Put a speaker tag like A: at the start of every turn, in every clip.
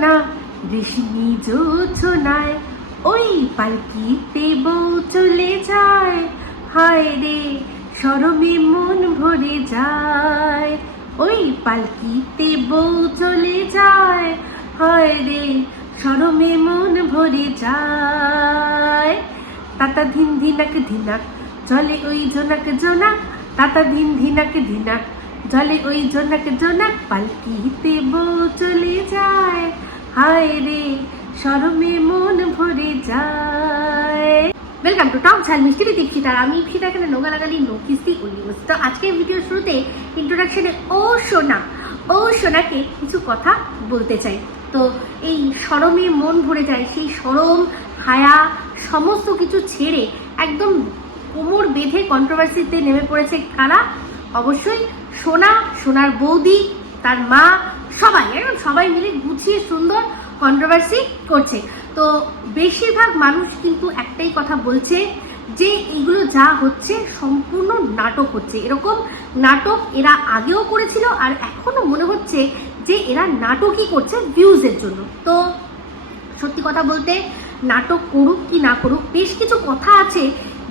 A: সোনা রেশমি জোছনায় ওই পালকিতে বউ চলে যায়। হায় রে সরমে মন ভরে যায়। ওই পালকিতে বউ চলে যায়। হায় রে সরমে মন ভরে যায়। তাতা ধিন ধিনাক ধিনাক, জলে ওই জোনাক জোনাক। তাতা ধিন ধিনাক ধিনাক, জলে ওই জোনাক জোনাক। পালকিতে বউ চলে যায়। হায় রে সরমে মন ভরে যায়। ওয়েলকাম টু টক ঝাল মিষ্টি দীক্ষিত আমি দীক্ষিতা এখানে নোগা লাগালি নোকিস্তি উল্লিবস তো আজকের ভিডিও শুরুতে ইন্ট্রোডাকশনে ও সোনা, ও সোনাকে কিছু কথা বলতে চাই। তো এই সরমে মন ভরে যায়, সেই সরম হায়া, সমস্ত কিছু ছেড়ে একদম কোমর বেঁধে কন্ট্রোভার্সিতে নেমে পড়েছে কারা? অবশ্যই সোনা, সোনার বৌদি, তার মা সবাই, একদম সবাই মিলে গুছিয়ে সুন্দর কন্ট্রোভার্সি করছে। তো বেশিরভাগ মানুষ কিন্তু একটাই কথা বলছে যে এগুলো যা হচ্ছে সম্পূর্ণ নাটক হচ্ছে। এরকম নাটক এরা আগেও করেছিল আর এখনও মনে হচ্ছে যে এরা নাটকই করছে ভিউজের জন্য। তো সত্যি কথা বলতে নাটক করুক কি না করুক, বেশ কিছু কথা আছে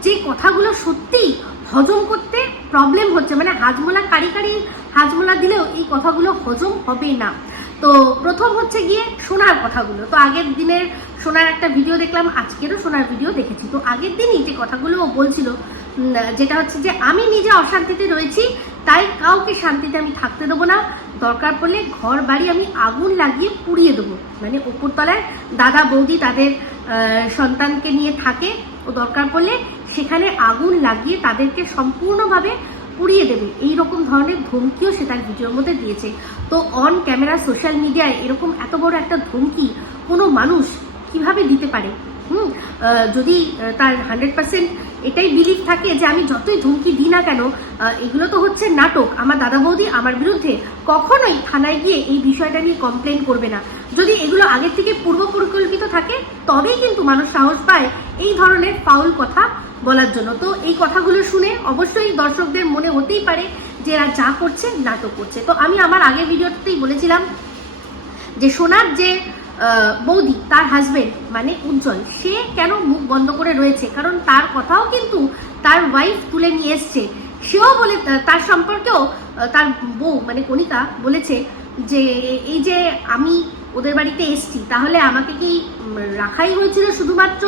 A: যে কথাগুলো সত্যি হজম করতে প্রবলেম হচ্ছে। মানে হাজমোলা কারি কারি হাজমোলা দিলেও এই কথাগুলো হজম হবে না। তো প্রথম হচ্ছে গিয়ে সোনার কথাগুলো। তো আগের দিনের সোনার একটা ভিডিও দেখলাম, আজকেরও সোনার ভিডিও দেখেছি। তো আগের দিনই যে কথাগুলো ও বলছিল যেটা হচ্ছে যে আমি নিজে অশান্তিতে রয়েছি, তাই কাউকে শান্তিতে আমি থাকতে দেবো না। দরকার পড়লে ঘর বাড়ি আমি আগুন লাগিয়ে পুড়িয়ে দেবো। মানে উপরতলায় দাদা বৌদি তাদের সন্তানকে নিয়ে থাকে। ও দরকার পড়লে সেখানে আগুন লাগিয়ে তাদেরকে সম্পূর্ণভাবে পুড়িয়ে দেবে। এই রকম ধরনের ধমকিও সে তার ভিডিওর মধ্যে দিয়েছে। তো অন ক্যামেরা সোশ্যাল মিডিয়ায় এরকম এত বড় একটা ধমকি কোনো মানুষ কীভাবে দিতে পারে? হুম যদি তার হান্ড্রেড পার্সেন্ট এটাই বিলিভ থাকে যে আমি যতই ধমকি দিই না কেন এগুলো তো হচ্ছে নাটক। আমার দাদা বৌদি আমার বিরুদ্ধে কখনোই থানায় গিয়ে এই বিষয়টা নিয়ে কমপ্লেন করবে না। যদি এগুলো আগের থেকে পূর্ব পরিকল্পিত থাকে, তবেই কিন্তু মানুষ সাহস পায় এই ধরনের ফাউল কথা বলার জন্য। তো এই কথাগুলো শুনে অবশ্যই দর্শকদের মনে হতেই পারে যে এরা যা করছে, নাটক করছে। তো আমি আমার আগের ভিডিওতেই বলেছিলাম যে সোনার যে বৌদি, তার হাজবেন্ড মানে উজ্জ্বল, সে কেন মুখ বন্ধ করে রয়েছে? কারণ তার কথাও কিন্তু তার ওয়াইফ তুলে নিয়ে এসছে। সেও বলে, তার সম্পর্কেও তার বউ মানে কণিকা বলেছে যে, এই যে আমি ওদের বাড়িতে এসছি, তাহলে আমাকে কি রাখাই হয়েছিল শুধুমাত্র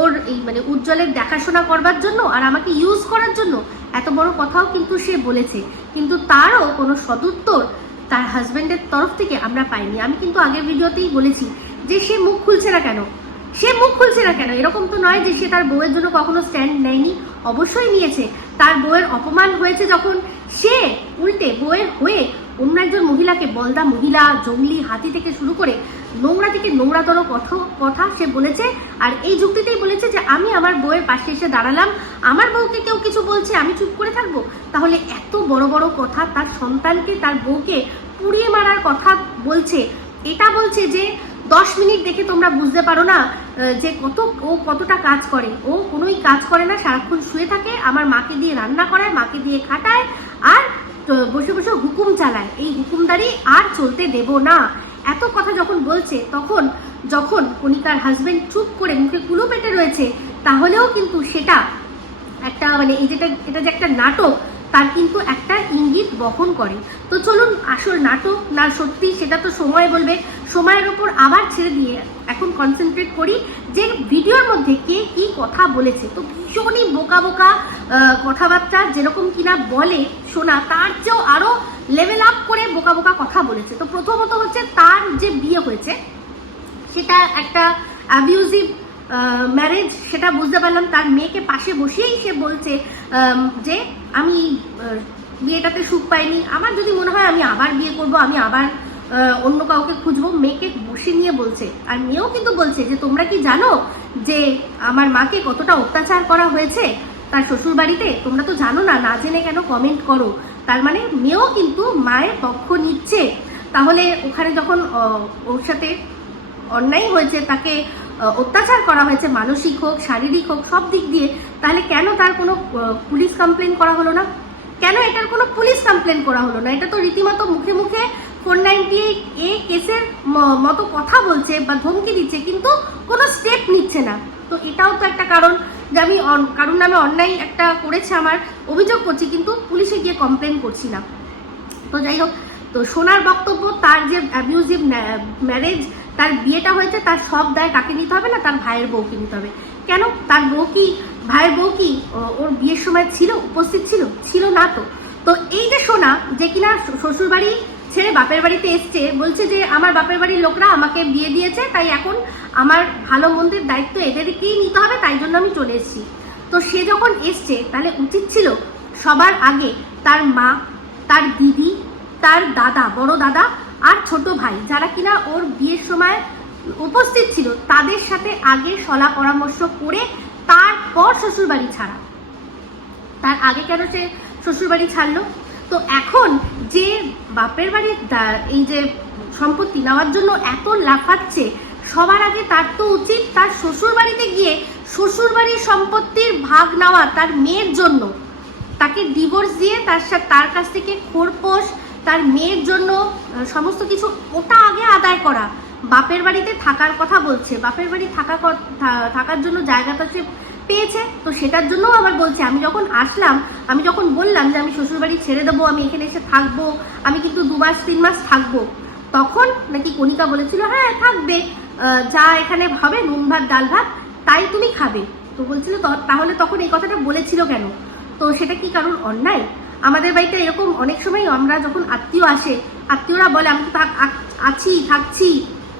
A: ওর এই মানে উজ্জ্বলের দেখাশোনা করবার জন্য আর আমাকে ইউজ করার জন্য এত বড় কথাও কিন্তু সে বলেছে। কিন্তু তারও কোনো সদুত্তর তার হাজব্যান্ডের তরফ থেকে আমরা পাইনি। আমি কিন্তু আগের ভিডিওতেই বলেছি যে সে মুখ খুলছে না কেন? সে মুখ খুলছে না কেন? এরকম তো নয় যে সে তার বউয়ের জন্য কখনো স্ট্যান্ড নেয়নি। অবশ্যই নিয়েছে। তার বউয়ের অপমান হয়েছে যখন সে উল্টে বউয়ের হয়ে অন্য একজন মহিলাকে বলদা মহিলা, জঙ্গলি হাতি থেকে শুরু করে নোংরা থেকে নোংরাতর কথা সে বলেছে। আর এই যুক্তিতেই বলেছে যে, আমি আমার বউয়ের পাশে এসে দাঁড়ালাম। আমার বউকে কেউ কিছু বলছে, আমি চুপ করে থাকব? তাহলে এত বড় বড় কথা তার সন্তানকে, তার বউকে পুড়িয়ে মারার কথা বলছে। এটা বলছে যে, দশ মিনিট দেখে তোমরা বুঝতে পারো না যে কত, ও কতটা কাজ করে। ও কোনোই কাজ করে না, সারাক্ষণ শুয়ে থাকে, আমার মাকে দিয়ে রান্না করায়, মাকে দিয়ে খাটায়, আর বসে বসে হুকুম চালায়। এই হুকুমদারি আর চলতে দেব না। এত কথা যখন বলছে, তখন যখন উনি তার হাজব্যান্ড চুপ করে মুখে কুলো পেটে রয়েছে, তাহলেও কিন্তু সেটা একটা মানে এই যেটা, এটা যে একটা নাটক, তার কিন্তু একটা ইঙ্গিত বহন করে। তো চলুন, আসল নাটক না সত্যি, সেটা তো সময় বলবে। সময়ের ওপর আবার ছেড়ে দিয়ে এখন কনসেন্ট্রেট করি। যে ভিডিওর মধ্যে কে কি কথা বলেছে, তো ভীষণই বোকা বোকা কথাবার্তা যেরকম কিনা বলে শোনা তার চেয়েও আরও লেভেল আপ করে বোকা বোকা কথা বলেছে। তো প্রথমত হচ্ছে তার যে বিয়ে হয়েছে, সেটা একটা অ্যাবিউজিভ ম্যারেজ সেটা বুঝতে পারলাম। তার মেয়েকে পাশে বসিয়েই সে বলছে যে আমি বিয়েটাতে সুখ পাইনি। আমার যদি মনে হয় আমি আবার বিয়ে করব, আমি আবার অন্য কাউকে খুঁজবো, মেয়েকে বসে নিয়ে বলছে। আর মেয়েও কিন্তু বলছে যে, তোমরা কি জানো যে আমার মাকে কতটা অত্যাচার করা হয়েছে? তার শ্বশুর বাড়িতে তোমরা তো জানো না না জেনে কেন কমেন্ট করো? তার মানে মেয়েও কিন্তু মায়ের পক্ষ নিচ্ছে। তাহলে ওখানে যখন ওর সাথে অন্যায় হয়েছে, তাকে অত্যাচার করা হয়েছে, মানসিক হোক, শারীরিক হোক, সব দিক দিয়ে, তাহলে কেন তার কোনো পুলিশ কমপ্লেন করা হলো না? কেন এটার কোনো পুলিশ কমপ্লেন করা হলো না? এটা তো রীতিমতো মুখে মুখে ফোর নাইনটি এ কেসের মতো কথা বলছে বা ধমকি দিচ্ছে, কিন্তু কোনো স্টেপ নিচ্ছে না। তো এটাও তো একটা কারণ যে আমি কারুর নামে অন্যায় একটা করেছে আমার, অভিযোগ করছি, কিন্তু পুলিশে গিয়ে কমপ্লেন করছি না। তো যাই হোক, তো সোনার বক্তব্য, তার যে অ্যাবিউজিভ ম্যারেজ তার বিয়েটা হয়েছে, তার সব দায় কাকে নিতে হবে না, তার ভাইয়ের বউকে নিতে হবে। কেন? তার বউ কি, ভাইয়ের বউ কি ওর বিয়ের সময় ছিল, উপস্থিত ছিল? ছিল না তো। তো এই যে সোনা, যে কিনা শ্বশুর ছেড়ে বাপের বাড়িতে এসছে, বলছে যে আমার বাপের বাড়ির লোকরা আমাকে বিয়ে দিয়েছে, তাই এখন আমার ভালো মন্দের দায়িত্ব এদেরকেই নিতে হবে, তাই জন্য আমি চলে এসেছি। তো সে যখন এসছে, তাহলে উচিত ছিল সবার আগে তার মা, তার দিদি, তার দাদা, বড় দাদা আর ছোট ভাই, যারা কিনা ওর বিয়ের সময় উপস্থিত ছিল, তাদের সাথে আগে সলা পরামর্শ করে তারপর শ্বশুরবাড়ি ছাড়া। তার আগে কেন সে শ্বশুরবাড়ি ছাড়লো? তো এখন যে বাপের বাড়ির এই যে সম্পত্তি নেওয়ার জন্য এত লাফাচ্ছে, সবার আগে তার তো উচিত তার শ্বশুর বাড়িতে গিয়ে শ্বশুর বাড়ির সম্পত্তির ভাগ নেওয়া তার মেয়ের জন্য। তাকে ডিভোর্স দিয়ে তার সাথে তার কাছ থেকে খোরপোশ, তার মেয়ের জন্য সমস্ত কিছু ওটা আগে আদায় করা। বাপের বাড়িতে থাকার কথা বলছে। বাপের বাড়ি থাকা থাকার জন্য জায়গাটা সে পেয়েছে, তো সেটার জন্য আবার বলছে, আমি যখন আসলাম, আমি যখন বললাম যে আমি শ্বশুর বাড়ি ছেড়ে দেবো, আমি এখানে এসে থাকব, আমি কিন্তু দু মাস তিন মাস থাকব। তখন নাকি কণিকা বলেছিল হ্যাঁ থাকবে যা এখানে হবে, নুন ভাত, ডাল ভাত, তাই তুমি খাবে। তো বলছিল তাহলে তখন এই কথাটা বলেছিল কেন? তো সেটা কি কারণ অন্যায়? আমাদের বাড়িতে এরকম অনেক সময় আমরা যখন আত্মীয় আসে, আত্মীয়রা বলে, আমি তো আছি, থাকছি।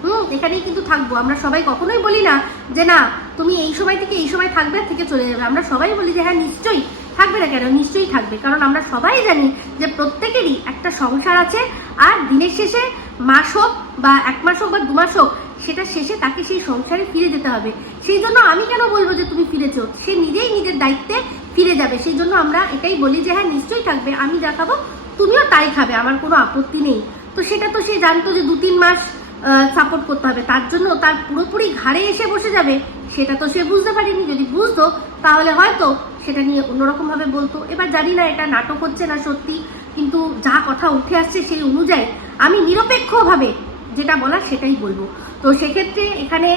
A: হুম, এখানেই কিন্তু থাকব। আমরা সবাই কখনোই বলি না যে না, তুমি এই সময় থেকে এই সময় থাকবে থেকে চলে যাবে। আমরা সবাই বলি যে হ্যাঁ নিশ্চয়ই থাকবে না কেন? নিশ্চয়ই থাকবে। কারণ আমরা সবাই জানি যে প্রত্যেকেরই একটা সংসার আছে আর দিনের শেষে মাস হোক বা এক মাস হোক বা দু মাস হোক, সেটা শেষে তাকে সেই সংসারে ফিরে যেতে হবে। সেই জন্য আমি কেন বলব যে তুমি ফিরেছো? সে নিজেই নিজের দায়িত্বে ফিরে যাবে। সেই জন্য আমরা এটাই বলি যে হ্যাঁ নিশ্চয়ই থাকবে। আমি যা খাব তুমিও তাই খাবে। আমার কোনো আপত্তি নেই। তো সেটা তো সে জানতো যে দু তিন মাস সাপোর্ট করতে হবে। তার জন্য তার পুরোপুরি ঘাড়ে এসে বসে যাবে, সেটা তো সে বুঝতে পারেনি। যদি বুঝতো, তাহলে হয়তো সেটা নিয়ে অন্যরকমভাবে বলতো। এবার জানি না এটা নাটক হচ্ছে না সত্যি, কিন্তু যা কথা উঠে আসছে সেই অনুযায়ী আমি নিরপেক্ষভাবে যেটা বলার সেটাই বলব। তো সেক্ষেত্রে এখানে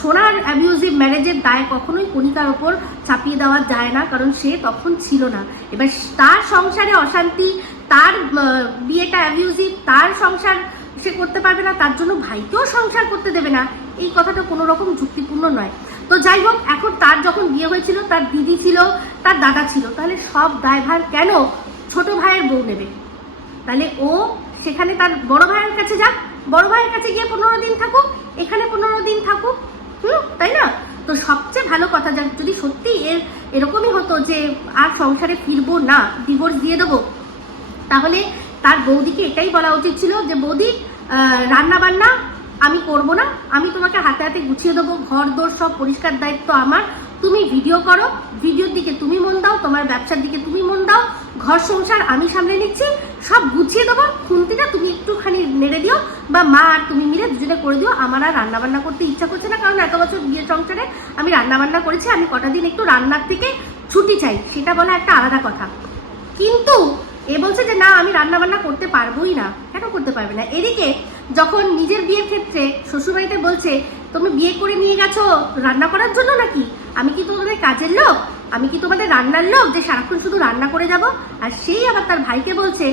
A: সোনার অ্যাবিউজিভ ম্যারেজের দায় কখনোই কণিকার ওপর চাপিয়ে দেওয়া যায় না, কারণ সে তখন ছিল না। এবার তার সংসারে অশান্তি, তার বিয়েটা অ্যাবিউজিভ তার সংসার সে করতে পারবে না, তার জন্য ভাইকেও সংসার করতে দেবে না। এই কথাটা কোনো রকম যুক্তিপূর্ণ নয়। তো যাই হোক, এখন তার যখন বিয়ে হয়েছিল, তার দিদি ছিল, তার দাদা ছিল, তাহলে সব দায়ভার কেন ছোট ভাইয়ের বউ নেবে? তাহলে ও সেখানে তার বড় ভাইয়ের কাছে যাক, বড় ভাইয়ের কাছে গিয়ে পনেরো দিন থাকুক, এখানে পনেরো দিন থাকুক, হুম, তাই না? তো সবচেয়ে ভালো কথা যাক যদি সত্যি এর এরকমই হতো যে আর সংসারে ফিরবো না ডিভোর্স দিয়ে দেবো, তাহলে তার বৌদিকে এটাই বলা উচিত ছিল যে, বৌদি রান্না বান্না আমি করব না। আমি তোমাকে হাতে হাতে গুছিয়ে দেবো, ঘর দোর সব পরিষ্কার দায়িত্ব আমার। তুমি ভিডিও করো ভিডিওর দিকে তুমি মন দাও, তোমার ব্যবসার দিকে তুমি মন দাও, ঘর সংসার আমি সামলে নিচ্ছি। সব গুছিয়ে দেবো, খুন্তিটা তুমি একটুখানি নেড়ে দিও, বা মা আর তুমি মিলে দুজনে করে দিও। আমার আর রান্নাবান্না করতে ইচ্ছা করছে না, কারণ এত বছর বিয়ে সংসারে আমি রান্নাবান্না করেছি, আমি কটা দিন একটু রান্নার থেকে ছুটি চাই, সেটা বলা একটা আলাদা কথা। কিন্তু এ বলছে যে, না, আমি রান্না বান্না করতে পারবোই না। কেন করতে পারবে না? এদিকে যখন নিজের বিয়ের ক্ষেত্রে শ্বশুরবাড়িতে বলছে, তুমি বিয়ে করে নিয়ে গেছো রান্না করার জন্য নাকি? আমি কি তোমাদের কাজের লোক? আমি কি তোমাদের রান্নার লোক যে সারাক্ষণ শুধু রান্না করে যাব? আর সেই আবার তার ভাইকে বলছে,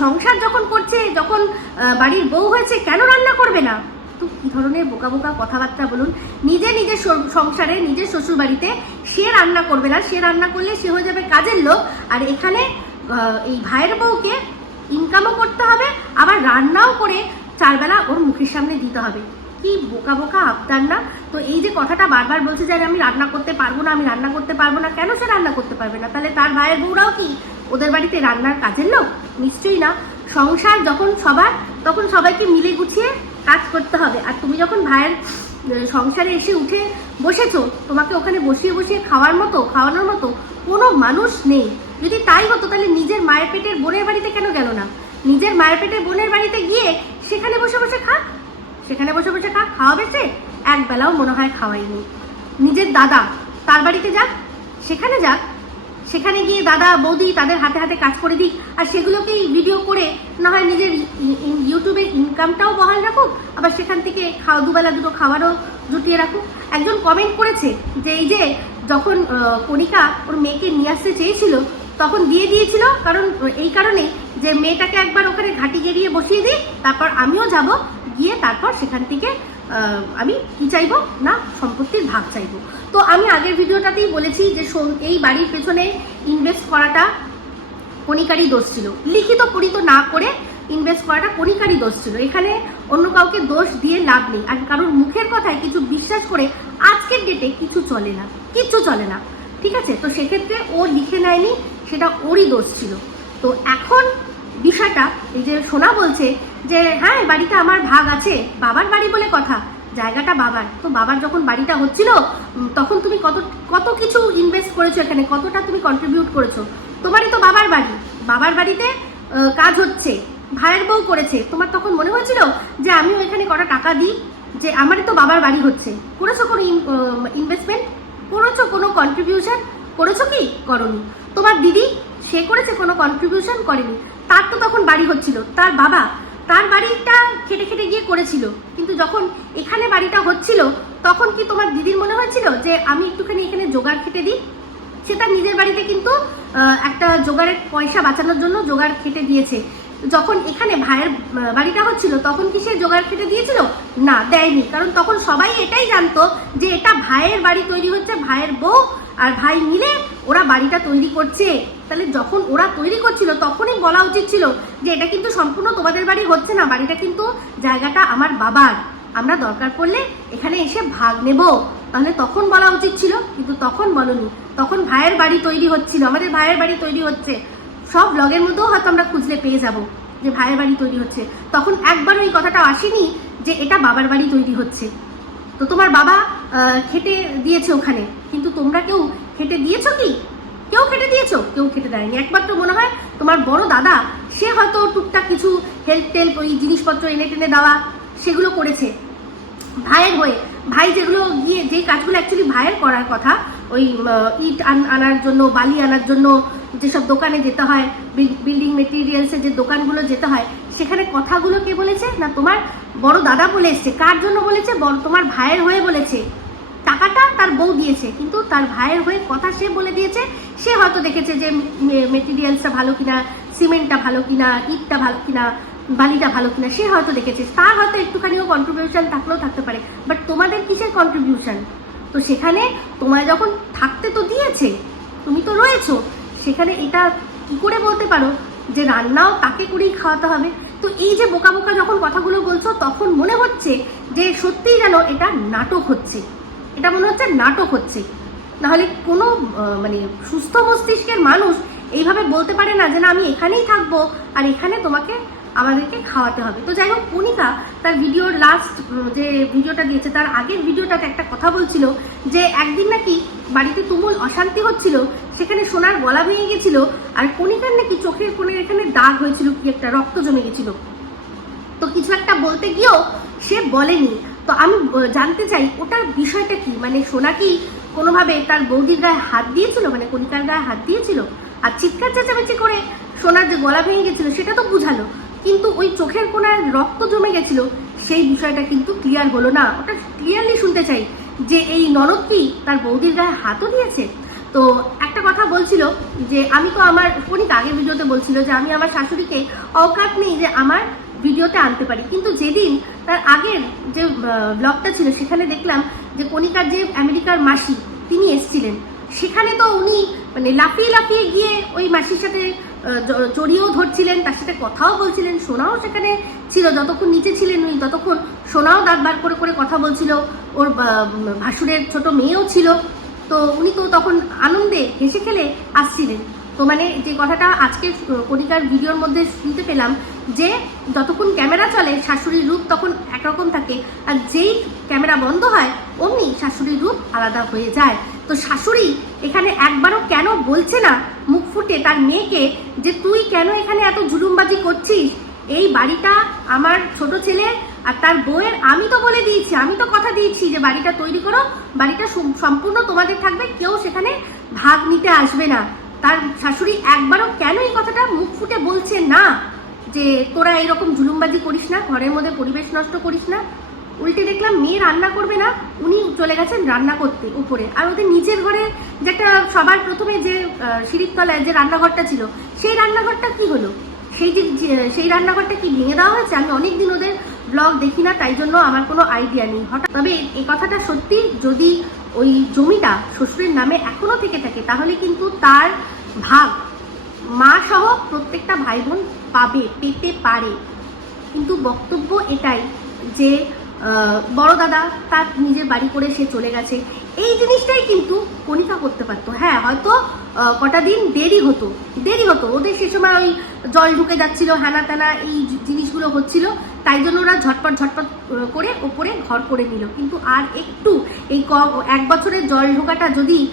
A: সংসার যখন করছে, যখন বাড়ির বউ হয়েছে, কেন রান্না করবে না? তো কি ধরনের বোকা বোকা কথাবার্তা বলুন। নিজে নিজের সংসারে নিজের শ্বশুর বাড়িতে সে রান্না করবে না। সে রান্না করলে সে হয়ে যাবে কাজের লোক। আর এখানে এই ভাইয়ের বউকে ইনকামও করতে হবে, আবার রান্নাও করে চারবেলা ওর মুখের সামনে দিতে হবে। কি বোকা বোকা আবদার না? তো এই যে কথাটা বারবার বলছে যে আমি রান্না করতে পারব না, আমি রান্না করতে পারব না, কেন সে রান্না করতে পারবে না? তাহলে তার ভাইয়ের বউরাও কি ওদের বাড়িতে রান্নার কাজের লোক? নিশ্চয়ই না। সংসার যখন সবার, তখন সবাইকে মিলে গুছিয়ে কাজ করতে হবে। আর তুমি যখন ভাইয়ের সংসারে এসে উঠে বসেছো, তোমাকে ওখানে বসিয়ে বসিয়ে খাওয়ার মতো, খাওয়ানোর মতো কোনো মানুষ নেই। যদি তাই হতো, তাহলে নিজের মায়ের পেটের বোনের বাড়িতে কেন গেল না? নিজের মায়ের পেটের বোনের বাড়িতে গিয়ে সেখানে বসে বসে খাক সেখানে বসে বসে খাক খাওয়াবে সে? এক বেলাও মনে হয় খাওয়াইনি নিজের দাদা, তার বাড়িতে যাক, সেখানে যাক। সেখানে গিয়ে দাদা, বৌদি তাদের হাতে হাতে কাজ করে দিক, আর সেগুলোকেই ভিডিও করে না হয় নিজের ইউটিউবের ইনকামটাও বহাল রাখুক, আবার সেখান থেকে খাওয়া দুবেলা দুটো খাবারও জুটিয়ে রাখুক। একজন কমেন্ট করেছে যে, এই যে যখন কণিকা ওর মেয়েকে নিয়ে আসতে চেয়েছিল তখন দিয়ে দিয়েছিল, কারণ, এই কারণে যে মেয়েটাকে একবার ওখানে ঘাটি গেড়িয়ে বসিয়ে দিই, তারপর আমিও যাব, গিয়ে তারপর সেখান থেকে আমি কি চাইব? না, সম্পত্তির ভাগ চাইব। তো আমি আগের ভিডিওটাতেই বলেছি যে এই বাড়ির পেছনে ইনভেস্ট করাটা কণিকারই দোষ ছিল। লিখিত পরিত না করে ইনভেস্ট করাটা কণিকারই দোষ ছিল। এখানে অন্য কাউকে দোষ দিয়ে লাভ নেই। আর কারোর মুখের কথায় কিছু বিশ্বাস করে আজকের ডেটে কিছু চলে না কিচ্ছু চলে না। ঠিক আছে? তো সেক্ষেত্রে ও লিখে নেয়নি সেটা ওরই দোষ ছিল। তো এখন বিষয়টা এই যে সোনা বলছে যে হ্যাঁ বাড়িটা আমার ভাগ আছে, বাবার বাড়ি বলে কথা, জায়গাটা বাবার। তো বাবার যখন বাড়িটা হচ্ছিল তখন তুমি কত কত কিছু ইনভেস্ট করেছ এখানে, কতটা তুমি কন্ট্রিবিউট করেছ? তোমারই তো বাবার বাড়ি। বাবার বাড়িতে কাজ হচ্ছে, ভাইয়ের বউ করেছে। তোমার তখন মনে হয়েছিল যে, আমিও এখানে কটা টাকা দিই, যে আমারই তো বাবার বাড়ি হচ্ছে। করেছ কোনো ইনভেস্টমেন্ট করেছ কোনো কন্ট্রিবিউশন করেছ কি? করনি। তোমার দিদি, সে করেছে কোনো কন্ট্রিবিউশন করেনি। তার তো তখন বাড়ি হচ্ছিল। তার বাবা, তার বাড়িটা খেটে খেটে গিয়ে করেছিল। কিন্তু যখন এখানে বাড়িটা হচ্ছিল, তখন কি তোমার দিদির মনে হয়েছিল যে আমি একটুখানি এখানে জোগাড় খেটে দিই? সে তার নিজের বাড়িতে কিন্তু একটা জোগাড়ের পয়সা বাঁচানোর জন্য জোগাড় খেটে দিয়েছে। যখন এখানে ভাইয়ের বাড়িটা হচ্ছিল, তখন কি সে জোগাড় খেটে দিয়েছিল? না, দেয়নি। কারণ তখন সবাই এটাই জানতো যে এটা ভাইয়ের বাড়ি তৈরি হচ্ছে, ভাইয়ের বউ আর ভাই মিলে ওরা বাড়িটা তৈরি করছে। তাহলে যখন ওরা তৈরি করছিল, তখনই বলা উচিত ছিল যে এটা কিন্তু সম্পূর্ণ তোমাদের বাড়ি হচ্ছে না, বাড়িটা কিন্তু জায়গাটা আমার বাবার। আমরা দরকার পড়লে এখানে এসে ভাগ নেব। তাহলে তখন বলা উচিত ছিল, কিন্তু তখন বলনি। তখন ভাইয়ের বাড়ি তৈরি হচ্ছিল, আমাদের ভাইয়ের বাড়ি তৈরি হচ্ছে। সব ব্লগের মধ্যেও হয়তো আমরা খুঁজলে পেয়ে যাব যে ভাইয়ের বাড়ি তৈরি হচ্ছে। তখন একবার ওই কথাটা আসেনি যে এটা বাবার বাড়ি তৈরি হচ্ছে। তো তোমার বাবা খেটে দিয়েছে ওখানে। কিন্তু তোমরা কেউ খেটে দিয়েছ কি? কেউ খেটে দিয়েছ? কেউ খেটে দেয়নি। একমাত্র মনে হয় তোমার বড় দাদা, সে হয়তো টুকটাক কিছু হেল্প টেল্প ওই জিনিসপত্র এনে টেনে দেওয়া, সেগুলো করেছে। ভাইয়ের হয়ে। ভাই যেগুলো গিয়ে যে কাজগুলো অ্যাকচুয়ালি ভাইয়ের করার কথা, ওই ইট আন- আনার জন্য, বালি আনার জন্য যেসব দোকানে যেতে হয় বিল্ডিং মেটেরিয়ালসের যে দোকানগুলো যেতে হয়, সেখানে কথাগুলো কে বলেছে? না তোমার বড় দাদা বলে এসছে? কার জন্য বলেছে? তোমার ভাইয়ের হয়ে বলেছে। টাকাটা তার বউ দিয়েছে, কিন্তু তার ভাইয়ের হয়ে কথা সে বলে দিয়েছে। সে হয়তো দেখেছে যে মেটেরিয়ালসটা ভালো কিনা, সিমেন্টটা ভালো কিনা, ইটটা ভালো কিনা, বালিটা ভালো কিনা, সে হয়তো দেখেছে। তার হয়তো একটুখানিও কন্ট্রিবিউশন থাকলেও থাকতে পারে। বাট তোমাদের কিসের কন্ট্রিবিউশন তো সেখানে তোমায় যখন থাকতে তো দিয়েছে, তুমি তো রয়েছো। সেখানে এটা কি করে বলতে পারো? যে রান্নাও তাকে করেই খাওয়াতে হবে। তো এই যে বোকা বোকা যখন কথাগুলো বলছো, তখন মনে হচ্ছে যে সত্যিই যেন এটা নাটক হচ্ছে। এটা মনে হচ্ছে নাটক হচ্ছে। নাহলে কোনো মানে সুস্থ মস্তিষ্কের মানুষ এইভাবে বলতে পারে না যে না, আমি এখানেই থাকব আর এখানে তোমাকে, আমাদেরকে খাওয়াতে হবে। তো যাই হোক, কণিকা তার ভিডিওর লাস্ট যে ভিডিওটা দিয়েছে, তার আগের ভিডিওটাতে একটা কথা বলছিল যে একদিন নাকি বাড়িতে তুমুল অশান্তি হচ্ছিল, সেখানে সোনার গলা ভেঙে গেছিল আর কণিকার নাকি চোখের কোণের এখানে দাগ হয়েছিল, কি একটা রক্ত জমে গেছিল। তো কিছু একটা বলতে গিয়েও সে বলেনি। তো আমি জানতে চাই, ওটার বিষয়টা কি? মানে সোনা কি কোনোভাবে তার বৌদির গায়ে হাত দিয়েছিল? মানে কণিকার গায়ে হাত দিয়েছিল? আর চিৎকার চেঁচামেচি করে সোনার যে গলা ভেঙে গেছিল, সেটা তো বুঝালো। কিন্তু ওই চোখের কোনায় রক্ত জমে গেছিল, সেই বিষয়টা কিন্তু ক্লিয়ার হলো না। ওটা ক্লিয়ারলি শুনতে চাই যে এই ননদ কি তার বৌদির গায়ে হাতও দিয়েছে? তো একটা কথা বলছিল যে, আমি তো আমার কণিক আগের ভিডিওতে বলছিল যে, আমি আমার শাশুড়িকে অকাত নেই যে, আমার ভিডিওতে আনতে পারি। কিন্তু যেদিন তার আগের যে ব্লগটা ছিল, সেখানে দেখলাম যে কণিকার যে আমেরিকার মাসি, তিনি এসছিলেন। সেখানে তো উনি মানে লাফিয়ে লাফিয়ে গিয়ে ওই মাসির সাথে জড়িয়েও ধরছিলেন, তার সাথে কথাও বলছিলেন, সোনাও সেখানে ছিল। যতক্ষণ নিচে ছিলেন উনি, ততক্ষণ সোনাও দাঁত বার করে করে কথা বলছিল। ওর ভাসুরের ছোট মেয়েও ছিল। তো উনি তো তখন আনন্দে হেসে খেলে আসছিলেন। তো মানে যে কথাটা আজকে কণিকার ভিডিওর মধ্যে শুনতে পেলাম যে যতক্ষণ ক্যামেরা চলে, শাশুড়ির রূপ তখন একরকম থাকে। আর যেই ক্যামেরা বন্ধ হয়, অমনি শাশুড়ির রূপ আলাদা হয়ে যায়। তো শাশুড়ি এখানে একবারও কেন বলছে না মুখ ফুটে তার মেয়েকে যে তুই কেন এখানে এত জুলুমবাজি করছিস? এই বাড়িটা আমার ছোট ছেলে আর তার বউয়ের আমি তো বলে দিয়েছি, আমি তো কথা দিয়েছি যে বাড়িটা তৈরি করো, বাড়িটা সম্পূর্ণ তোমাদের থাকবে, কেউ সেখানে ভাগ নিতে আসবে না। তার শাশুড়ি একবারও কেন এই কথাটা মুখ ফুটে বলছে না? যে তোরা এরকম জুলুমবাজি করিস না, ঘরের মধ্যে পরিবেশ নষ্ট করিস না। উল্টে দেখলাম মেয়ে রান্না করবে না, উনি চলে গেছেন রান্না করতে উপরে। আর ওদের নিচের ঘরে যে একটা সবার প্রথমে যে সিঁড়ির তলায় যে রান্নাঘরটা ছিল, সেই রান্নাঘরটা কি হলো? সেই যে, সেই রান্নাঘরটা কি ভেঙে দেওয়া হয়েছে? আমি অনেকদিন ওদের ব্লগ দেখি না, তাই জন্য আমার কোনো আইডিয়া নেই। হঠাৎ তবে এই কথাটা সত্যি, যদি ওই জমিটা শ্বশুরের নামে এখনও থেকে থাকে, তাহলে কিন্তু তার ভাগ, মা সহ প্রত্যেকটা ভাই বোন পাবে, পেতে পারে। কিন্তু বক্তব্য এটাই যে বড় দাদা তার নিজের বাড়ি করে সে চলে গেছে। এই জিনিসটাই কিন্তু কণিকা করতে পারতো। হ্যাঁ হয়তো কটা দিন দেরি হতো। দেরি হতো। ওদের সে সময় ওই জল ঢুকে যাচ্ছিল হ্যানা ত্যানা এই জিনিসগুলো হচ্ছিল। তাই জন্য ওরা ঝটপট ঝটপট করে ওপরে ঘর করে নিল। কিন্তু আর একটু এই ক- এক বছরের জল ঢোকাটা যদি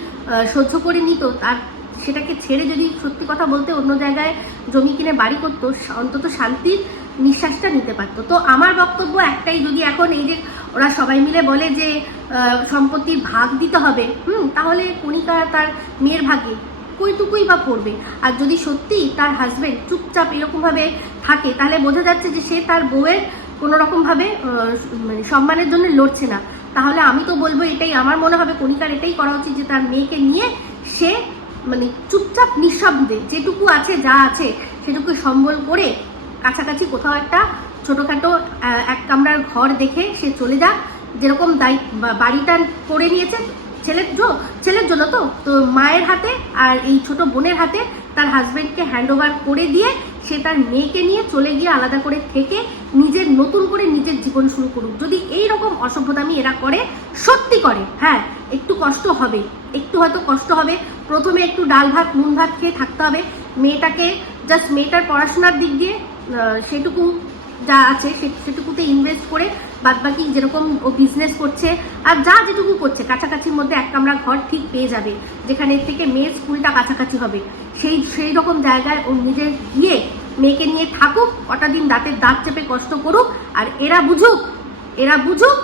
A: সহ্য করে নিত, তার সেটাকে ছেড়ে যদি সত্যি কথা বলতে অন্য জায়গায় জমি কিনে বাড়ি করতো অন্তত শান্তির নিঃশ্বাসটা নিতে পারতো। তো আমার বক্তব্য একটাই, যদি এখন এই যে ওরা সবাই মিলে বলে যে সম্পত্তির ভাগ দিতে হবে, হুম, তাহলে কণিকা তার মেয়ের ভাগে কইটুকুই বা পড়বে। আর যদি সত্যি তার হাজবেন্ড চুপচাপ এরকমভাবে থাকে, তাহলে বোঝা যাচ্ছে যে সে তার বউয়ের কোনো রকমভাবে মানে সম্মানের জন্য লড়ছে না। তাহলে আমি তো বলব এটাই, আমার মনে হবে কণিকার এটাই করা উচিত যে তার মেয়েকে নিয়ে সে মানে চুপচাপ নিঃশব্দে যেটুকু আছে যা আছে সেটুকু সম্বল করে কাছাকাছি কোথাও একটা ছোটোখাটো এক কামরার ঘর দেখে সে চলে যাক। যেরকম দায়িত্ব বাড়িটা করে নিয়েছে ছেলের জো, ছেলের জন্য তো তো মায়ের হাতে আর এই ছোট বোনের হাতে তার হাজব্যান্ডকে হ্যান্ড ওভার করে দিয়ে সে তার মেয়েকে নিয়ে চলে গিয়ে আলাদা করে থেকে নিজের নতুন করে নিজের জীবন শুরু করুক। যদি এই রকম অসভ্যতামি এরা করে, সত্যি করে হ্যাঁ একটু কষ্ট হবে, একটু হয়তো কষ্ট হবে। প্রথমে একটু ডাল ভাত, নুন ভাত খেয়ে থাকতে হবে। মেয়েটাকে জাস্ট মেয়েটার পড়াশোনার দিক দিয়ে সেটুকু যা আছে সেটুকুতে ইনভেস্ট করে বাদ বাকি যেরকম ও বিজনেস করছে আর যা যেটুকু করছে, কাছাকাছির মধ্যে এক কামরা ঘর ঠিক পেয়ে যাবে, যেখানে থেকে মেয়ের স্কুলটা কাছাকাছি হবে। সেই সেই রকম জায়গায় ও নিজে গিয়ে মেয়েকে নিয়ে থাকুক, কটা দিন দাঁতের দাঁত চেপে কষ্ট করুক, আর এরা বুঝুক এরা বুঝুক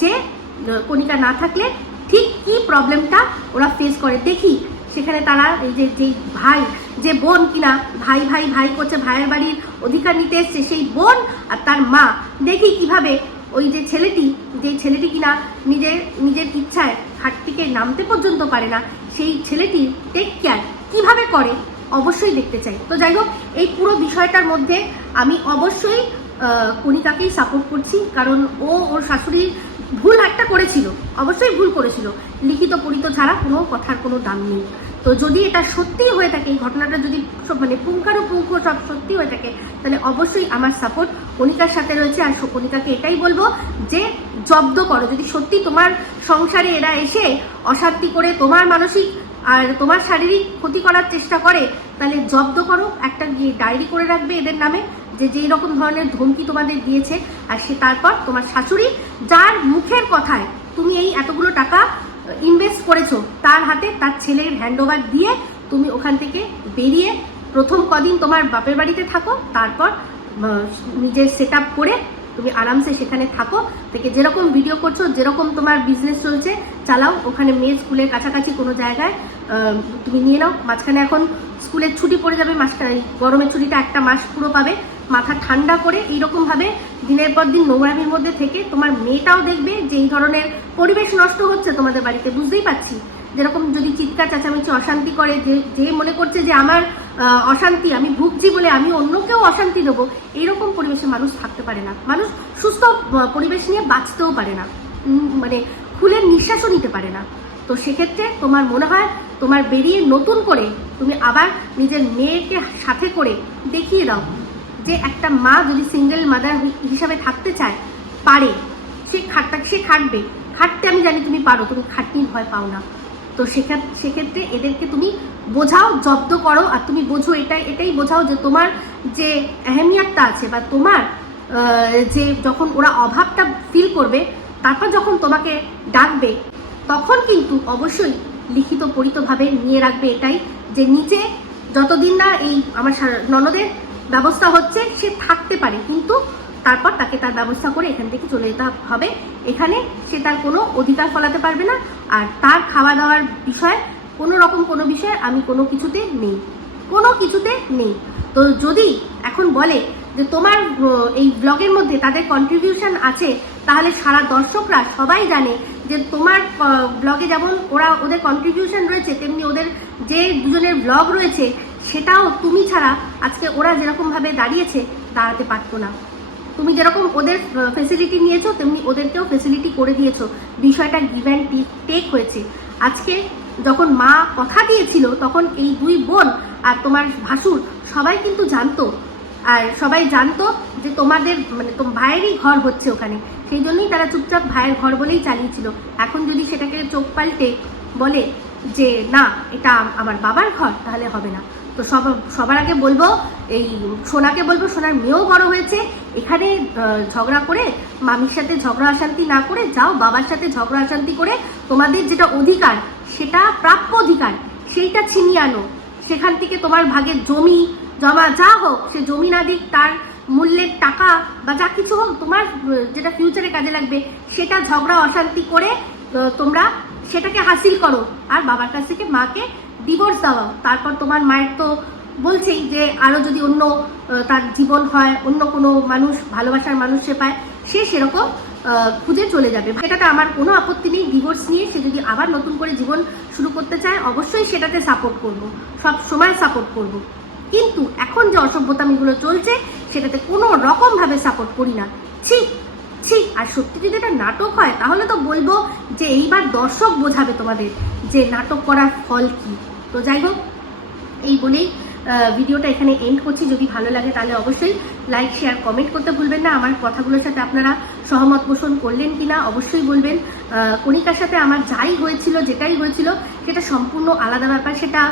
A: যে কণিকা না থাকলে ঠিক কি প্রবলেমটা ওরা ফেস করে। দেখি, সেখানে তারা এই যে যে ভাই, যে বোন কিনা, ভাই ভাই ভাই করছে, ভাইয়ের বাড়ির অধিকার নিতে এসছে সেই বোন আর তার মা। দেখি কীভাবে ওই যে ছেলেটি যে ছেলেটি কিনা নিজের নিজের ইচ্ছায় হাটটিকে নামতে পর্যন্ত পারে না, সেই ছেলেটি টেক কেয়ার কীভাবে করে, অবশ্যই দেখতে চাই। তো যাই হোক, এই পুরো বিষয়টার মধ্যে আমি অবশ্যই কণিকাকেই সাপোর্ট করছি, কারণ ও, ওর শাশুড়ির ভুল একটা করেছিল, অবশ্যই ভুল করেছিল। লিখিত পরিত ছাড়া কোনো কথার কোনো দাম নেই। তো যদি এটা সত্যি হয়ে থাকে, এই ঘটনাটা যদি মানে পুঙ্খানুপুঙ্খ সব সত্যি হয়ে থাকে, তাহলে অবশ্যই আমার সাপোর্ট কণিকার সাথে রয়েছে। আর কণিকাকে এটাই বলব যে, জব্দ করো। যদি সত্যি তোমার সংসারে এরা এসে অশান্তি করে তোমার মানসিক আর তোমার শারীরিক ক্ষতি করার চেষ্টা করে, তাহলে জব্দ করো। একটা ডায়েরি করে রাখবে এদের নামে, যে যেই রকম ধরনের ধমকি তোমাদের দিয়েছে। আর সে তারপর তোমার শাশুড়ি, যার মুখের কথায় তুমি এই এতগুলো টাকা ইনভেস্ট করেছ, তার হাতে তার ছেলের হ্যান্ডওভার দিয়ে তুমি ওখান থেকে বেরিয়ে প্রথম কদিন তোমার বাপের বাড়িতে থাকো, তারপর নিজের সেট করে তুমি আরামসে সেখানে থাকো, থেকে যেরকম ভিডিও করছ, যেরকম তোমার বিজনেস চলছে, চালাও। ওখানে মেয়ে স্কুলের কাছাকাছি কোনো জায়গায় তুমি নিয়ে নাও। মাঝখানে এখন স্কুলের ছুটি পড়ে যাবে মাসটা গরমের ছুটিটা একটা মাস পুরো পাবে। মাথা ঠান্ডা করে এইরকমভাবে দিনের পর দিন নোংরামির মধ্যে থেকে তোমার মেয়েটাও দেখবে যে এই ধরনের পরিবেশ নষ্ট হচ্ছে তোমাদের বাড়িতে, বুঝতেই পারছি। যেরকম যদি চিৎকার, চেঁচামেচি, অশান্তি করে, যে যে মনে করছে যে আমার অশান্তি, আমি ভুগছি বলে আমি অন্যকেও অশান্তি দেবো, এরকম পরিবেশে মানুষ থাকতে পারে না। মানুষ সুস্থ পরিবেশ নিয়ে বাঁচতেও পারে না। মানে খুলে নিঃশ্বাসও নিতে পারে না। তো সেক্ষেত্রে তোমার মনে হয় তোমার বেরিয়ে নতুন করে তুমি আবার নিজের মেয়েকে সাথে করে দেখিয়ে দাও যে একটা মা যদি সিঙ্গেল মাদার হিসাবে থাকতে চায়, পারে। সে খাটটা, সে খাটবে। খাটতে আমি জানি তুমি পারো, তুমি খাটনির ভয় পাও না। তো সেক্ষেত্রে এদেরকে তুমি বোঝাও, জব্দ করো, আর তুমি বোঝো এটাই এটাই বোঝাও যে তোমার যে আহমিয়াতটা আছে বা তোমার যে যখন ওরা অভাবটা ফিল করবে, তারপর যখন তোমাকে ডাকবে, তখন কিন্তু অবশ্যই লিখিত পরিতভাবে নিয়ে রাখবে এটাই যে নিচে যতদিন না এই আমার ননদের ব্যবস্থা হচ্ছে, সে থাকতে পারে, কিন্তু তারপর তাকে তার ব্যবস্থা করে এখান থেকে চলে যেতে হবে। এখানে সে তার কোনো অধিকার ফলাতে পারবে না। আর তার খাওয়া দাওয়ার বিষয়ে কোনো রকম কোনো বিষয়ে আমি কোনো কিছুতে নেই। কোনো কিছুতে নেই। তো যদি এখন বলে যে তোমার এই ব্লগের মধ্যে তাদের কন্ট্রিবিউশন আছে, তাহলে সারা দর্শকরা সবাই জানে যে তোমার ব্লগে যেমন ওরা ওদের কন্ট্রিবিউশন রয়েছে, তেমনি ওদের যে দুজনের ব্লগ রয়েছে, সেটাও তুমি ছাড়া আজকে ওরা যেরকমভাবে দাঁড়িয়েছে, দাঁড়াতে পারতো না। তুমি যেরকম ওদের ফেসিলিটি নিয়েছো, তেমনি ওদেরকেও ফেসিলিটি করে দিয়েছ। বিষয়টা গিভ অ্যান্ড টেক হয়েছে। আজকে যখন মা কথা দিয়েছিল, তখন এই দুই বোন আর তোমার ভাসুর সবাই কিন্তু জানতো। আর সবাই জানতো যে তোমাদের মানে তোম ভাইয়েরই ঘর হচ্ছে ওখানে। সেই জন্যই তারা চুপচাপ ভাইয়ের ঘর বলেই চালিয়েছিল। এখন যদি সেটাকে চোখ পাল্টে বলে যে, না, এটা আমার বাবার ঘর, তাহলে হবে না। তো সব, সবার আগে বলব, এই সোনাকে বলব, সোনার মেয়েও বড় হয়েছে। এখানে ঝগড়া করে মামির সাথে ঝগড়া অশান্তি না করে যাও বাবার সাথে ঝগড়া অশান্তি করে তোমাদের যেটা অধিকার, সেটা প্রাপ্য অধিকার, সেইটা ছিনিয়ে আনো। সেখান থেকে তোমার ভাগের জমি জমা যা হোক, সে জমি না দিক, তার মূল্যের টাকা বা যা কিছু হোক, তোমার যেটা ফিউচারে কাজে লাগবে, সেটা ঝগড়া অশান্তি করে তোমরা সেটাকে হাসিল করো। আর বাবার কাছ থেকে মাকে ডিভোর্স দেওয়া তারপর তোমার মায়ের তো বলছেই যে আরও যদি অন্য তার জীবন হয়, অন্য কোনো মানুষ, ভালোবাসার মানুষ সে পায় সে সেরকম খুঁজে চলে যাবে। সেটাতে আমার কোনো আপত্তি নেই। ডিভোর্স নিয়ে সে যদি আবার নতুন করে জীবন শুরু করতে চায়, অবশ্যই সেটাতে সাপোর্ট করব। সব সময় সাপোর্ট করব। কিন্তু এখন যে অসভ্যতামিগুলো চলছে, সেটাতে কোনো রকমভাবে সাপোর্ট করি না। ছি ছি, আর সত্যি যদি এটা নাটক হয়, তাহলে তো বলব যে এইবার দর্শক বোঝাবে তোমাদের যে নাটক করার ফল কি। তো যাই হোক, এই বলেই ভিডিওটা এখানে এন্ড করছি। যদি ভালো লাগে তাহলে অবশ্যই লাইক শেয়ার কমেন্ট করতে ভুলবেন না। আমার কথাগুলোর সাথে আপনারা সহমত পোষণ করলেন কি না অবশ্যই বলবেন। কণিকার সাথে আমার যাই হয়েছিল, যেটাই হয়েছিল, সেটা সম্পূর্ণ আলাদা ব্যাপার। সেটা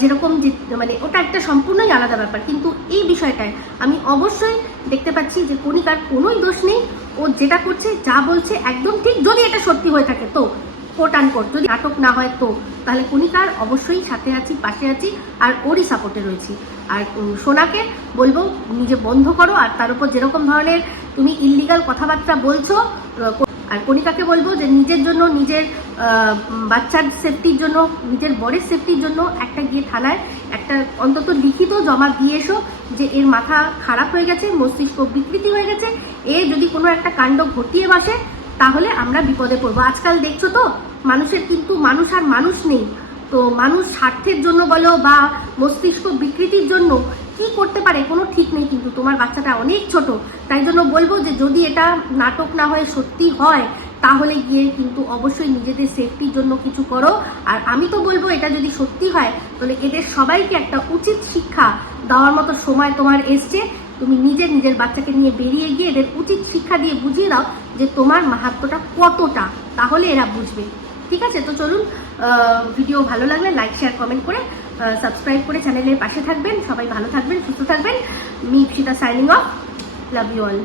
A: যেরকম যে মানে ওটা একটা সম্পূর্ণই আলাদা ব্যাপার। কিন্তু এই বিষয়টায় আমি অবশ্যই দেখতে পাচ্ছি যে কণিকার কোনোই দোষ নেই। ও যেটা করছে, যা বলছে, একদম ঠিক যদি এটা সত্যি হয়ে থাকে। তো কোট আন কোট যদি নাটক না হয় তো, তাহলে কণিকার অবশ্যই সাথে আছি, পাশে আছি, আর ওরই সাপোর্টে রয়েছি। আর সোনাকে বলব, নিজে বন্ধ করো, আর তার উপর যেরকম ধরনের তুমি ইল্লিগাল কথাবার্তা বলছো আর কণিকাকে বলব যে নিজের জন্য, নিজের বাচ্চার সেফটির জন্য, নিজের বরের সেফটির জন্য একটা গিয়ে থানায় একটা অন্তত লিখিত জমা দিয়ে এসো যে এর মাথা খারাপ হয়ে গেছে, মস্তিষ্ক বিকৃতি হয়ে গেছে। এ যদি কোনো একটা কাণ্ড ঘটিয়ে বসে তাহলে আমরা বিপদে পড়ব। আজকাল দেখছ তো, মানুষের কিন্তু মানুষ আর মানুষ নেই। তো মানুষ স্বার্থের জন্য বলো বা মস্তিষ্ক বিকৃতির জন্য কি করতে পারে কোনো ঠিক নেই কিন্তু। তোমার বাচ্চাটা অনেক ছোট, তাই জন্য বলব যে যদি এটা নাটক না হয়ে, সত্যি হয়, তাহলে গিয়ে কিন্তু অবশ্যই নিজেদের সেফটির জন্য কিছু করো। আর আমি তো বলব এটা যদি সত্যি হয়, তাহলে এদের সবাইকে একটা উচিত শিক্ষা দেওয়ার মতো সময় তোমার এসছে। তুমি নিজের নিজের বাচ্চাকে নিয়ে বেরিয়ে গিয়ে এদের উচিত শিক্ষা দিয়ে বুঝিয়ে দাও যে তোমার মাহাত্মটা কতটা, তাহলে এরা বুঝবে। ঠিক আছে? তো চলুন ভিডিও ভালো লাগলে লাইক শেয়ার কমেন্ট করে সাবস্ক্রাইব করে চ্যানেলের পাশে থাকবেন। সবাই ভালো থাকবেন, সুস্থ থাকবেন। Me Ipsita signing off love you all